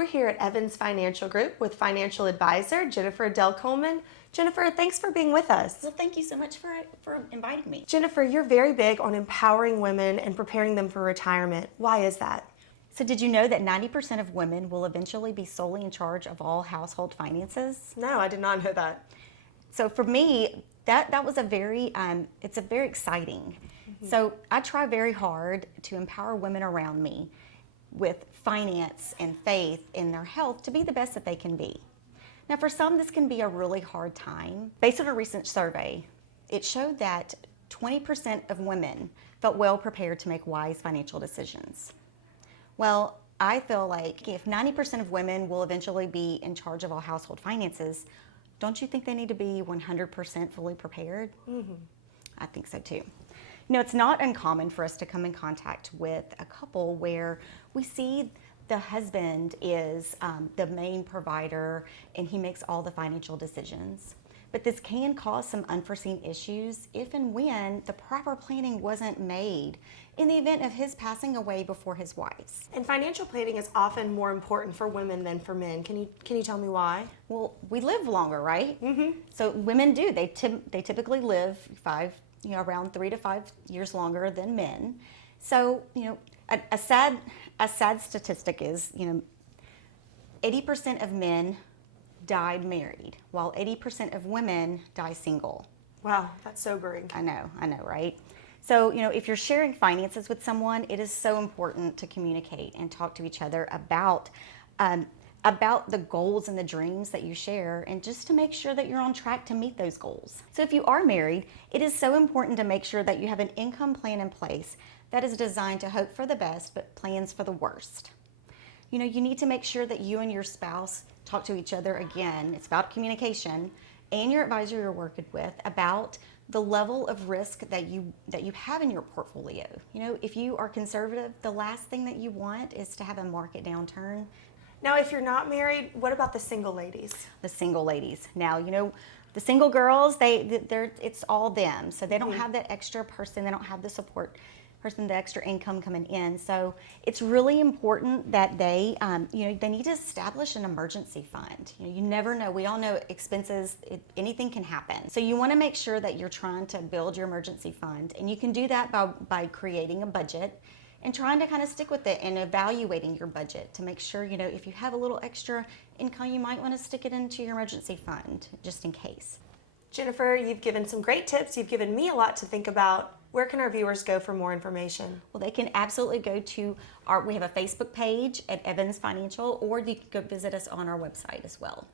We're here at Evans Financial Group with financial advisor Jennifer Delcomyn. Jennifer, thanks for being with us. Well, thank you so much for inviting me. Jennifer, you're very big on empowering women and preparing them for retirement. Why is that? So did you know that 90% of women will eventually be solely in charge of all household finances? No, I did not know that. So for me, that was it's a very exciting. So I try very hard to empower women around me with finance and faith in their health to be the best that they can be. Now for some, this can be a really hard time. Based on a recent survey, it showed that 20% of women felt well prepared to make wise financial decisions. Well, I feel like if 90% of women will eventually be in charge of all household finances, don't you think they need to be 100% fully prepared? I think so too. You know, it's not uncommon for us to come in contact with a couple where we see the husband is the main provider and he makes all the financial decisions. But this can cause some unforeseen issues if and when the proper planning wasn't made in the event of his passing away before his wife's. And financial planning is often more important for women than for men. Can you tell me why? Well, we live longer, right? So women do. They typically live around 3 to 5 years longer than men. So, a sad statistic is, 80% of men died married, while 80% of women die single. Wow, that's sobering. I know, right? So, if you're sharing finances with someone, it is so important to communicate and talk to each other about the goals and the dreams that you share, and just to make sure that you're on track to meet those goals. So if you are married, it is so important to make sure that you have an income plan in place that is designed to hope for the best but plans for the worst. You need to make sure that you and your spouse talk to each other again. It's about communication, and your advisor you're working with about the level of risk that you have in your portfolio. If you are conservative, the last thing that you want is to have a market downturn. Now, if you're not married, what about the single ladies? The single ladies. Now, the single girls, it's all them. So they don't have that extra person. They don't have the support person, the extra income coming in. So it's really important that they need to establish an emergency fund. You never know. We all know expenses, anything can happen. So you want to make sure that you're trying to build your emergency fund. And you can do that by creating a budget and trying to kind of stick with it and evaluating your budget to make sure, if you have a little extra income, you might want to stick it into your emergency fund just in case. Jennifer, you've given some great tips. You've given me a lot to think about. Where can our viewers go for more information? Well, they can absolutely go to we have a Facebook page at Evans Financial, or you can go visit us on our website as well.